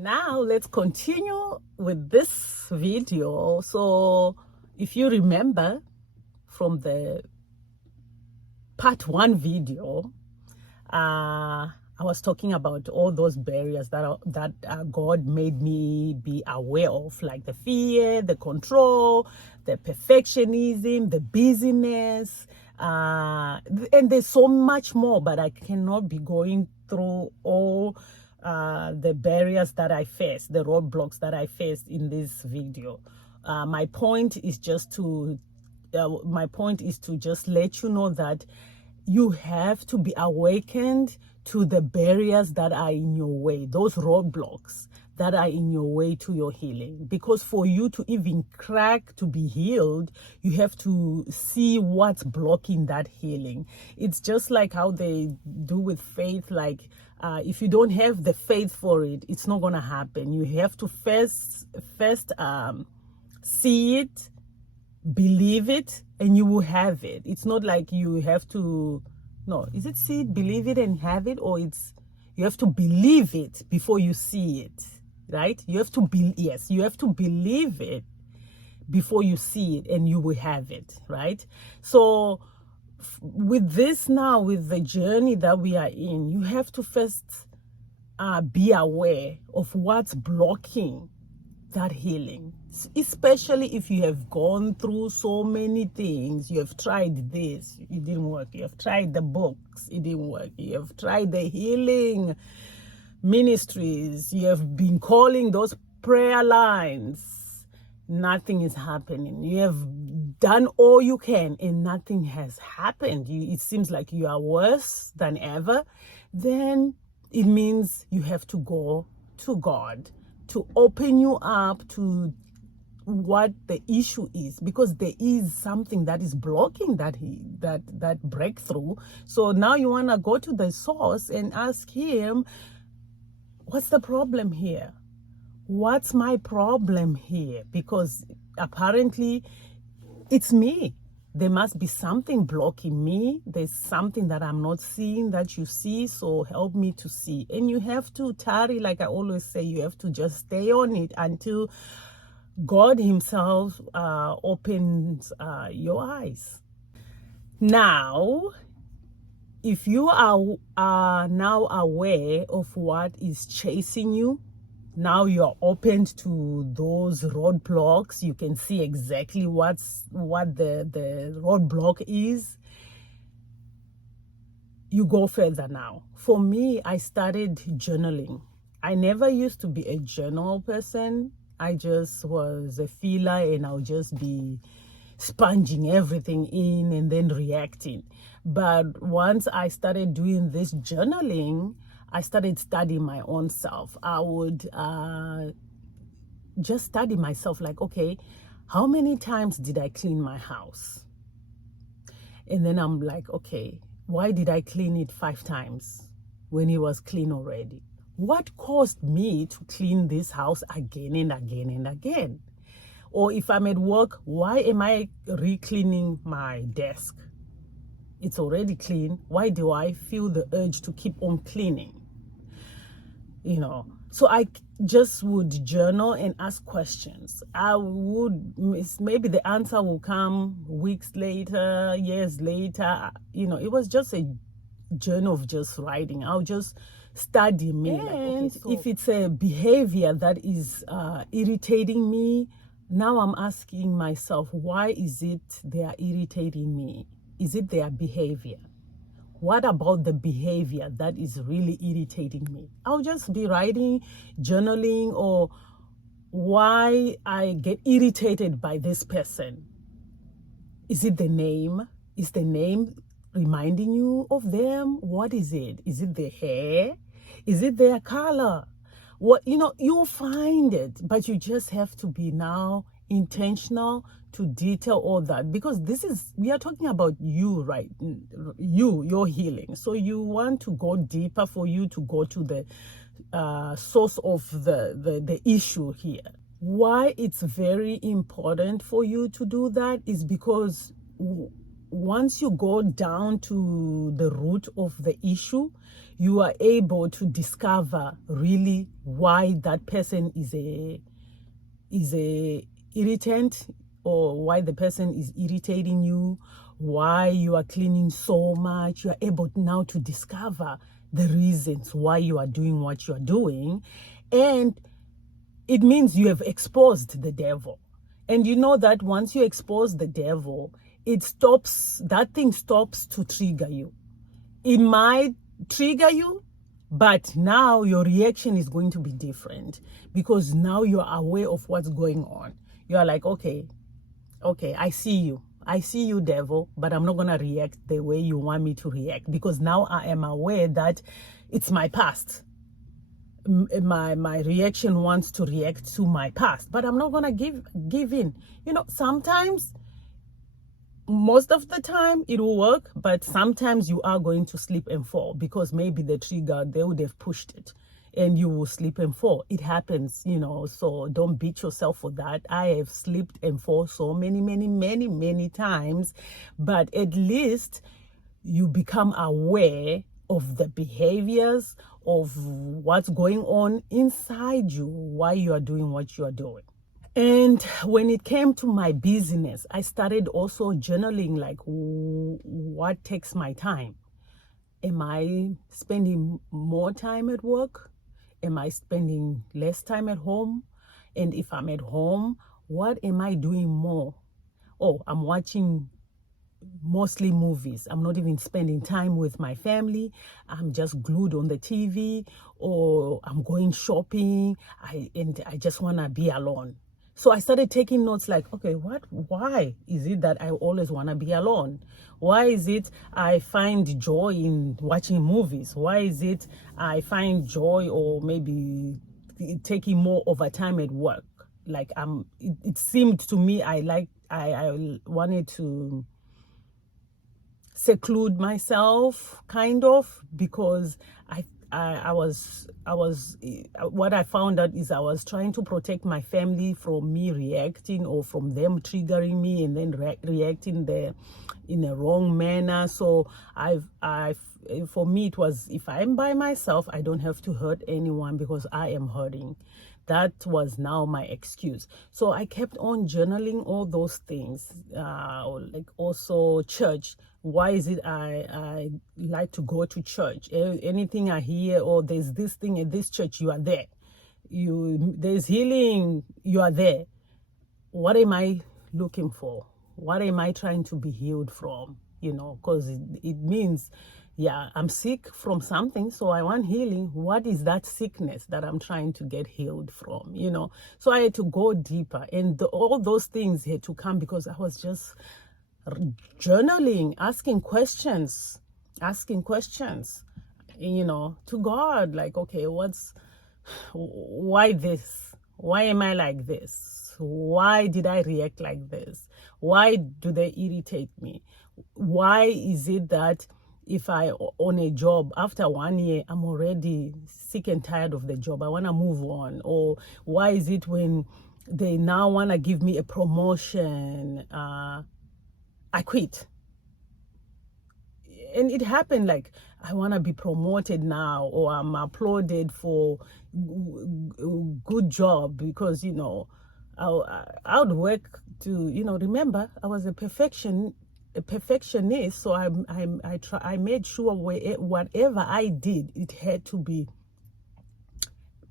Now let's continue with this video. So if you remember from the part 1 video, I was talking about all those barriers that God made me be aware of, like the fear, the control, the perfectionism, the busyness, and there's so much more, but I cannot be going through all the barriers that I faced, the roadblocks that I faced in this video. My point is just to just let you know that you have to be awakened to the barriers that are in your way, those roadblocks that are in your way to your healing. Because for you to even crack to be healed, you have to see what's blocking that healing. It's just like how they do with faith, like if you don't have the faith for it, it's not going to happen. You have to first see it, believe it, and you will have it. It's not like you have to, no, is it see it, believe it, and have it? Or it's you have to believe it before you see it, right? You have to be, yes, you have to believe it before you see it, and you will have it, right? So with this now, with the journey that we are in, you have to first be aware of what's blocking that healing, especially if you have gone through so many things. You have tried this, it didn't work. You have tried the books, it didn't work. You have tried the healing ministries, you have been calling those prayer lines, nothing is happening. You have done all you can and nothing has happened. It seems like you are worse than ever. Then it means you have to go to God to open you up to what the issue is, because there is something that is blocking that breakthrough. So now you want to go to the source and ask him, what's the problem here? What's my problem here? Because apparently it's me. There must be something blocking me. There's something that I'm not seeing that you see, so help me to see. And you have to tarry, like I always say, you have to just stay on it until God himself opens your eyes. Now, if you are now aware of what is chasing you, now you're open to those roadblocks. You can see exactly what the roadblock is. You go further now. For me, I started journaling. I never used to be a journal person. I just was a feeler, and I'll just be sponging everything in and then reacting. But once I started doing this journaling, I started studying my own self. I would just study myself, like, okay, how many times did I clean my house? And then I'm like, okay, why did I clean it 5 times when it was clean already? What caused me to clean this house again and again and again? Or if I'm at work, why am I re-cleaning my desk? It's already clean. Why do I feel the urge to keep on cleaning? You know, so I just would journal and ask questions. I would, maybe the answer will come weeks later, years later. You know, it was just a journal of just writing. I'll just study me. And like, okay, so if it's a behavior that is irritating me, now I'm asking myself, why is it they are irritating me? Is it their behavior? What about the behavior that is really irritating me? I'll just be writing, journaling, or why I get irritated by this person. Is it the name? Is the name reminding you of them? What is it? Is it the hair? Is it their color? What, you know, you'll find it, but you just have to be now intentional to detail all that, because we are talking about you, right? Your healing. So you want to go deeper, for you to go to the source of the issue here. Why it's very important for you to do that is because once you go down to the root of the issue, you are able to discover really why that person is a irritant, or why the person is irritating you, why you are cleaning so much. You are able now to discover the reasons why you are doing what you are doing, and it means you have exposed the devil. And you know that once you expose the devil, that thing stops to trigger you. It might trigger you, but now your reaction is going to be different, because now you're aware of what's going on. You're like, okay, I see you, devil, but I'm not going to react the way you want me to react, because now I am aware that it's my past. My reaction wants to react to my past, but I'm not going to give in. Sometimes, most of the time it will work, but sometimes you are going to slip and fall, because maybe the trigger, they would have pushed it and you will slip and fall. It happens, so don't beat yourself for that. I have slipped and fall so many times, but at least you become aware of the behaviors, of what's going on inside you, why you are doing what you are doing. And when it came to my business, I started also journaling, like, what takes my time? Am I spending more time at work? Am I spending less time at home? And if I'm at home, what am I doing more? Oh, I'm watching mostly movies. I'm not even spending time with my family. I'm just glued on the TV, or I'm going shopping. I just want to be alone. So I started taking notes, like, okay, why is it that I always want to be alone? Why is it I find joy in watching movies? Why is it I find joy, or maybe taking more overtime at work? Like, it seemed to me I wanted to seclude myself, kind of, because I was what I found out is I was trying to protect my family from me reacting, or from them triggering me and then reacting in a wrong manner. So for me, it was, if I'm by myself, I don't have to hurt anyone because I am hurting. That was now my excuse. So I kept on journaling all those things, like also church. Why is it I like to go to church? Anything I hear, or there's this thing at this church, you are there. There's healing, you are there. What am I looking for? What am I trying to be healed from? Because it means, yeah, I'm sick from something, so I want healing. What is that sickness that I'm trying to get healed from? So I had to go deeper, and all those things had to come because I was just journaling, asking questions, to God, like, okay, why this? Why am I like this? Why did I react like this? Why do they irritate me? Why is it that if I on a job, after 1 year, I'm already sick and tired of the job, I want to move on? Or why is it when they now want to give me a promotion, I quit? And it happened, like, I want to be promoted now, or I'm applauded for good job, because I would work to, remember, I was a perfectionist, so I made sure whatever I did, it had to be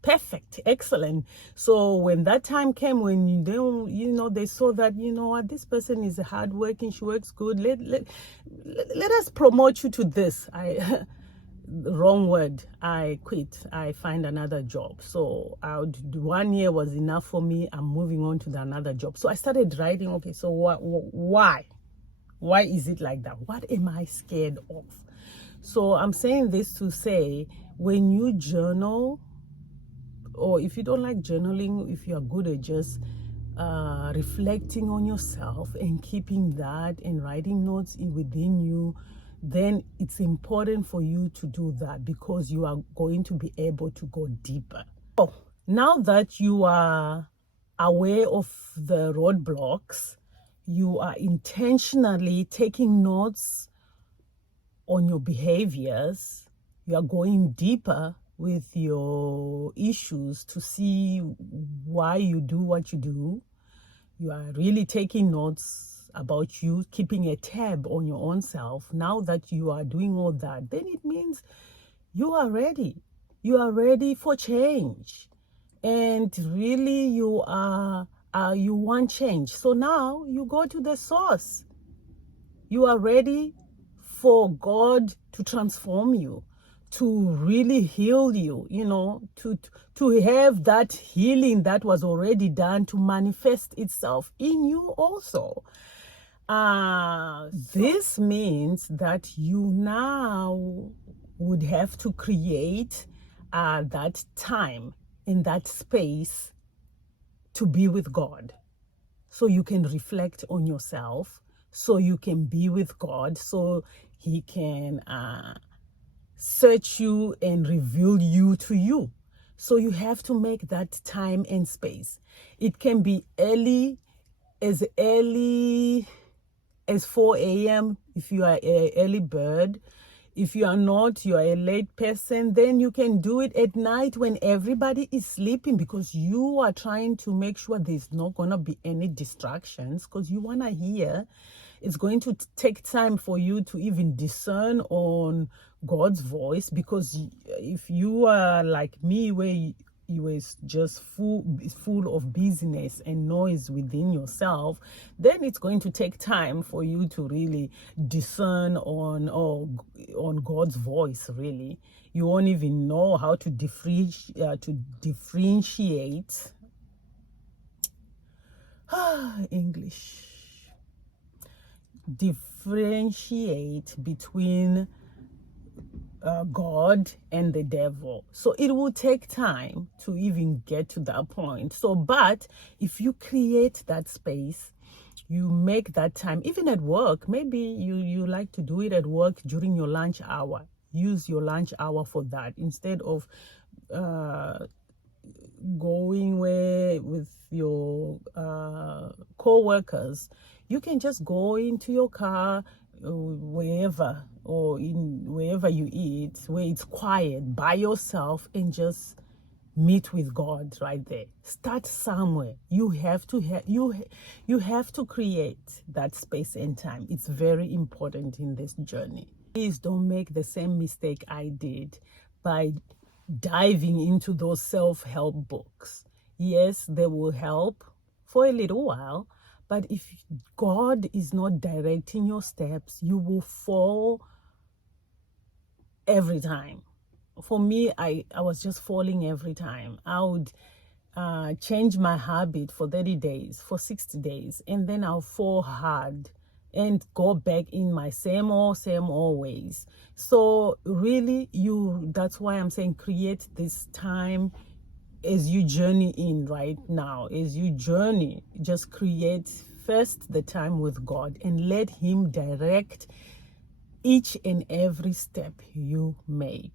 perfect, excellent. So when that time came, when they saw that, what, this person is hardworking, she works good, let us promote you to this. Wrong word. I quit. I find another job. So 1 year was enough for me. I'm moving on to another job. So I started writing, okay, so why is it like that? What am I scared of? So I'm saying this to say, when you journal, or if you don't like journaling, if you're good at just reflecting on yourself and keeping that and writing notes within you, then it's important for you to do that, because you are going to be able to go deeper. So now that you are aware of the roadblocks, you are intentionally taking notes on your behaviors. You are going deeper with your issues to see why you do what you do. You are really taking notes about you, keeping a tab on your own self. Now that you are doing all that, then it means you are ready. You are ready for change. And really you want change. So now you go to the source. You are ready for God to transform you, to really heal you, to have that healing that was already done to manifest itself in you also. This means that you now would have to create that time in that space to be with God, so you can reflect on yourself, so you can be with God, so he can search you and reveal you to you. So you have to make that time and space. It can be early as 4 a.m. if you are an early bird. If you are not, you are a late person, then you can do it at night when everybody is sleeping, because you are trying to make sure there's not going to be any distractions, because you want to hear. It's going to take time for you to even discern on God's voice, because if you are like me, where you is just full of busyness and noise within yourself, then it's going to take time for you to really discern on God's voice. Really, you won't even know how to differentiate English. Differentiate between God and the devil. So it will take time to even get to that point. So, but if you create that space, you make that time, even at work, maybe you like to do it at work during your lunch hour. Use your lunch hour for that, instead of going with your co-workers. You can just go into your car, wherever you eat, where it's quiet, by yourself, and just meet with God right there. Start somewhere. You have to you have to create that space and time. It's very important in this journey. Please don't make the same mistake I did by diving into those self-help books. Yes, they will help for a little while, but if God is not directing your steps, you will fall every time. For me, I was just falling every time. I would change my habit for 30 days, for 60 days, and then I'll fall hard and go back in my same old ways. So really, that's why I'm saying create this time as you journey in right now. As you journey, just create first the time with God and let him direct each and every step you make.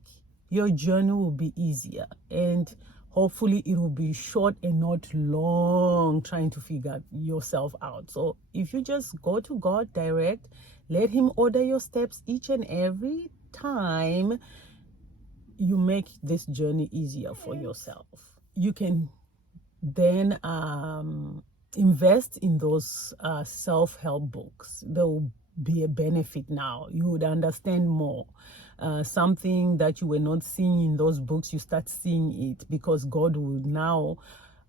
Your journey will be easier, and hopefully it will be short and not long trying to figure yourself out. So if you just go to God direct, let him order your steps each and every time, you make this journey easier for yourself. You can then invest in those self-help books. They will be a benefit now. You would understand more. Something that you were not seeing in those books, you start seeing it, because God will now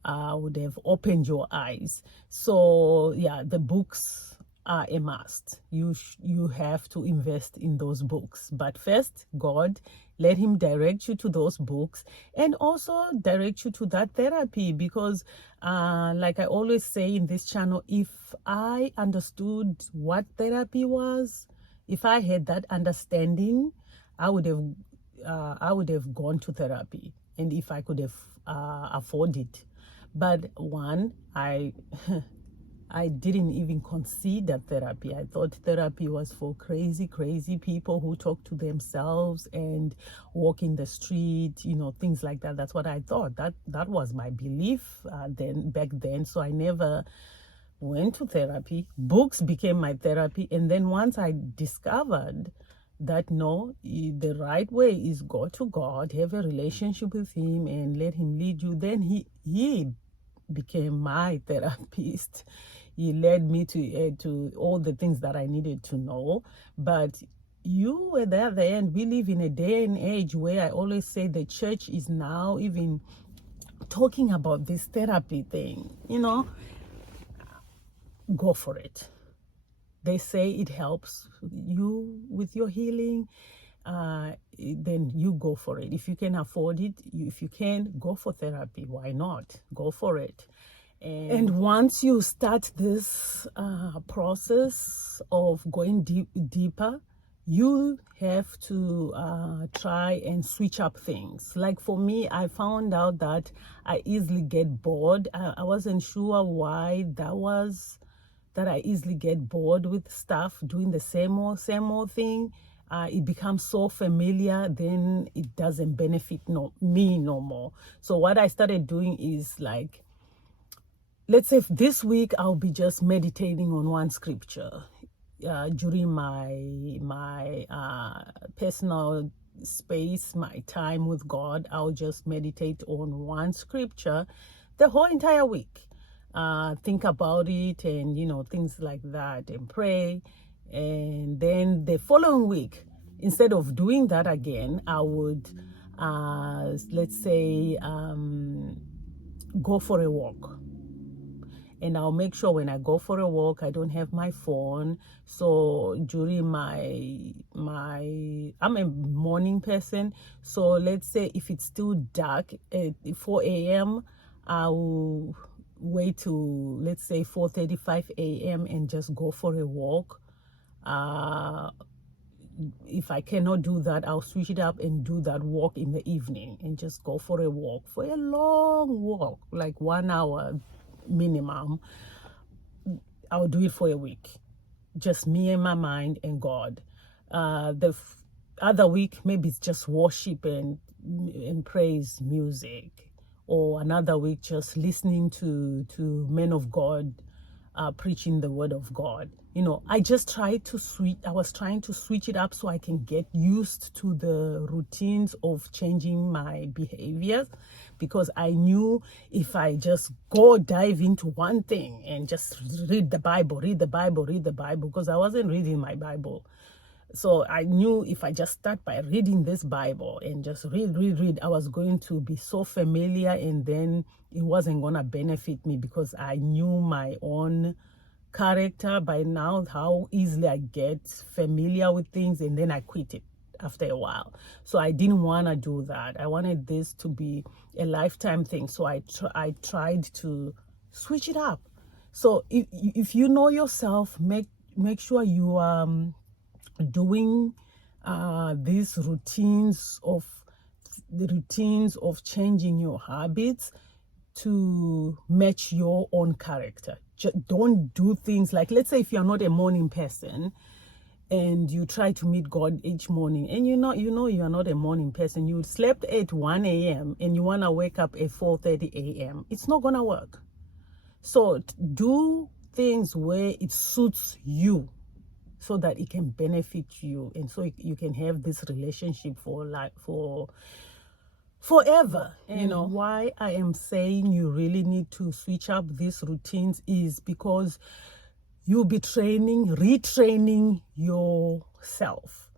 would have opened your eyes. So yeah, the books are a must. You have to invest in those books. But first, God, let him direct you to those books, and also direct you to that therapy, because like I always say in this channel, if I understood what therapy was, if I had that understanding, I would have gone to therapy, and if I could have afford it. But one, I didn't even consider therapy. I thought therapy was for crazy people who talk to themselves and walk in the street, things like that. That's what I thought. That was my belief back then. So I never went to therapy, books became my therapy, and then once I discovered that no, the right way is go to God, have a relationship with him and let him lead you, then he became my therapist. He led me to all the things that I needed to know. But you at the other end, we live in a day and age where I always say the church is now even talking about this therapy thing, go for it. They say it helps you with your healing, then you go for it. If you can afford it, if you can, go for therapy. Why not? Go for it. And once you start this process of going deeper, you have to try and switch up things. Like for me, I found out that I easily get bored. I wasn't sure why that was, that I easily get bored with stuff, doing the same old thing. It becomes so familiar, then it doesn't benefit me no more. So what I started doing is like, let's say this week I'll be just meditating on one scripture during my personal space, my time with God. I'll just meditate on one scripture the whole entire week. Think about it and things like that, and pray. And then the following week, instead of doing that again, I would let's say go for a walk. And I'll make sure when I go for a walk, I don't have my phone. So during I'm a morning person. So let's say if it's still dark at 4 a.m., I'll wait to, let's say 4:35 a.m. and just go for a walk. If I cannot do that, I'll switch it up and do that walk in the evening and just go for a walk, for a long walk, like 1 hour minimum. I'll do it for a week, just me and my mind and God. The other week, maybe it's just worship and praise music, or another week just listening to men of God preaching the word of God. I just I was trying to switch it up so I can get used to the routines of changing my behaviors, because I knew if I just dive into one thing and just read the Bible, because I wasn't reading my Bible. So I knew if I just start by reading this Bible and just read, I was going to be so familiar, and then it wasn't going to benefit me, because I knew my own character by now, how easily I get familiar with things, and then I quit it after a while. So I didn't want to do that. I wanted this to be a lifetime thing. So I tried to switch it up. So if you know yourself, make sure you are doing these routines of changing your habits to match your own character. Don't do things like, let's say if you're not a morning person and you try to meet God each morning, and you know you're not a morning person, you slept at 1 a.m. and you want to wake up at 4:30 a.m. It's not gonna work. So do things where it suits you, so that it can benefit you, and so you can have this relationship for forever. And why I am saying you really need to switch up these routines is because you'll be retraining yourself.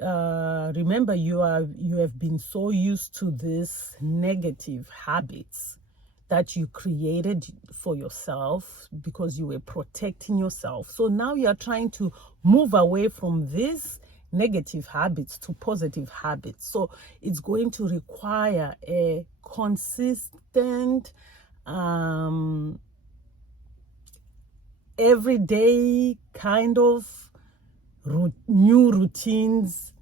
Remember, you have been so used to these negative habits that you created for yourself because you were protecting yourself. So now you are trying to move away from these negative habits to positive habits. So it's going to require a consistent, everyday kind of new routines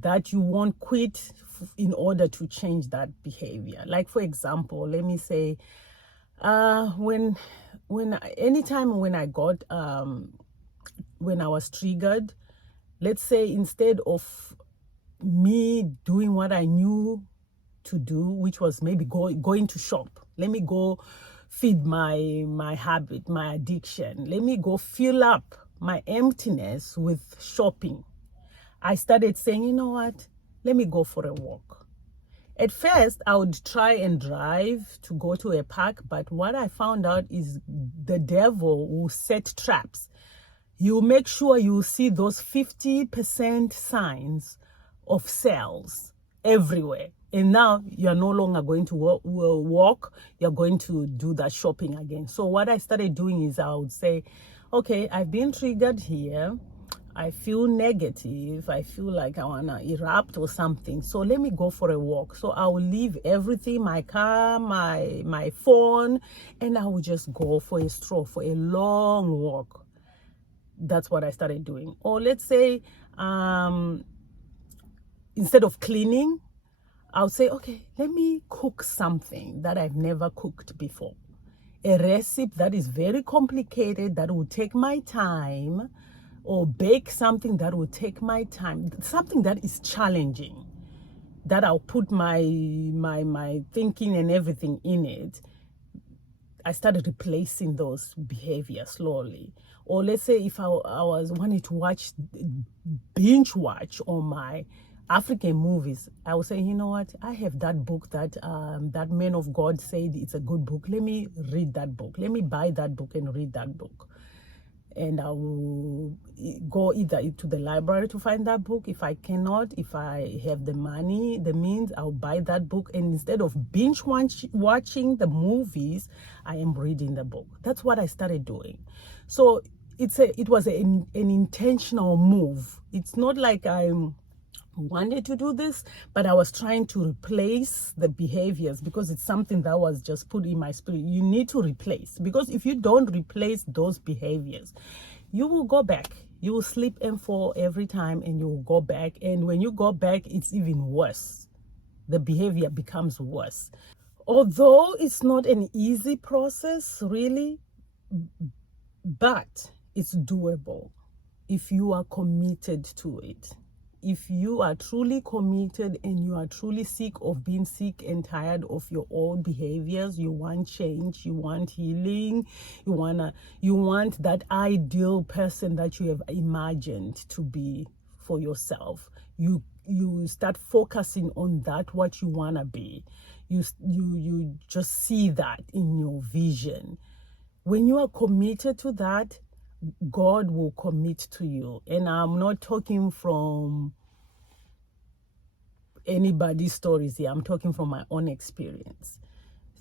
that you won't quit in order to change that behavior. Like, for example, let me say, anytime when I was triggered, let's say instead of me doing what I knew to do, which was maybe going to shop, let me go feed my habit, my addiction. Let me go fill up my emptiness with shopping. I started saying, you know what, let me go for a walk. At first, I would try and drive to go to a park, but what I found out is the devil will set traps. You make sure you see those 50% signs of sales everywhere. And now you're no longer going to walk, you're going to do that shopping again. So what I started doing is I would say, okay, I've been triggered here. I feel negative. I feel like I want to erupt or something. So let me go for a walk. So I will leave everything, my car, my phone, and I will just go for a stroll, for a long walk. That's what I started doing. Or let's say, instead of cleaning, I'll say, okay, let me cook something that I've never cooked before. A recipe that is very complicated, that will take my time, or bake something that will take my time, something that is challenging, that I'll put my thinking and everything in it. I started replacing those behaviors slowly. Or let's say if I was wanting to binge watch on my African movies, I would say, you know what, I have that book that that man of God said it's a good book. Let me read that book. Let me buy that book and read that book. And I will go either to the library to find that book. If I cannot, if I have the money, the means, I'll buy that book. And instead of binge watching the movies, I am reading the book. That's what I started doing. So it was an intentional move. It's not like I wanted to do this, but I was trying to replace the behaviors because it's something that was just put in my spirit. You need to replace, because if you don't replace those behaviors, you will go back. You will slip and fall every time, and you will go back. And when you go back, it's even worse. The behavior becomes worse. Although it's not an easy process, really, but it's doable if you are committed to it. If you are truly committed and you are truly sick of being sick and tired of your old behaviors, you want change, you want healing, you want that ideal person that you have imagined to be for yourself. You start focusing on that, what you want to be. You just see that in your vision. When you are committed to that, God will commit to you. And I'm not talking from anybody's stories here. I'm talking from my own experience.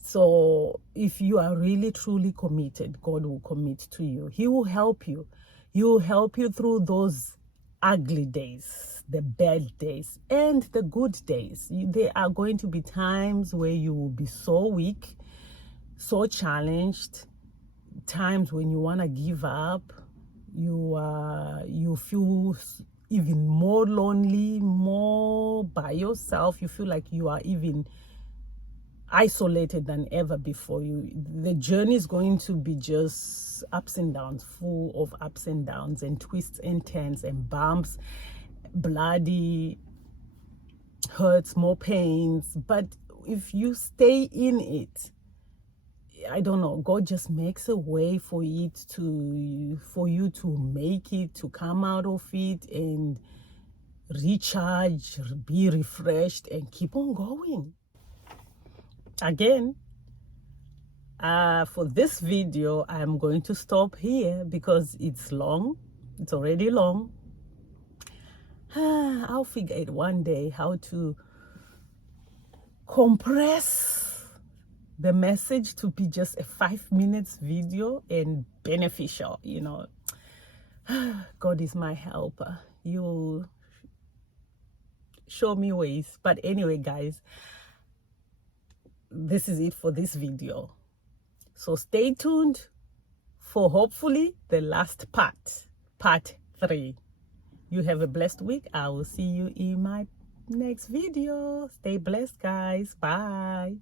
So if you are really truly committed, God will commit to you. He will help you. He will help you through those ugly days, the bad days, and the good days. There are going to be times where you will be so weak, so challenged, times when you want to give up, you feel even more lonely, more by yourself. You feel like you are even isolated than ever before. The journey is going to be just ups and downs, full of ups and downs and twists and turns and bumps, bloody hurts, more pains. But if you stay in it, I don't know, God just makes a way for you to make it, to come out of it and recharge, be refreshed, and keep on going. Again, for this video, I'm going to stop here because it's long. It's already long. I'll figure it one day how to compress the message to be just a 5 minutes video and beneficial, you know. God is my helper. You'll show me ways. But anyway, guys, this is it for this video. So stay tuned for hopefully the last part 3. You have a blessed week. I will see you in my next video. Stay blessed, guys. Bye.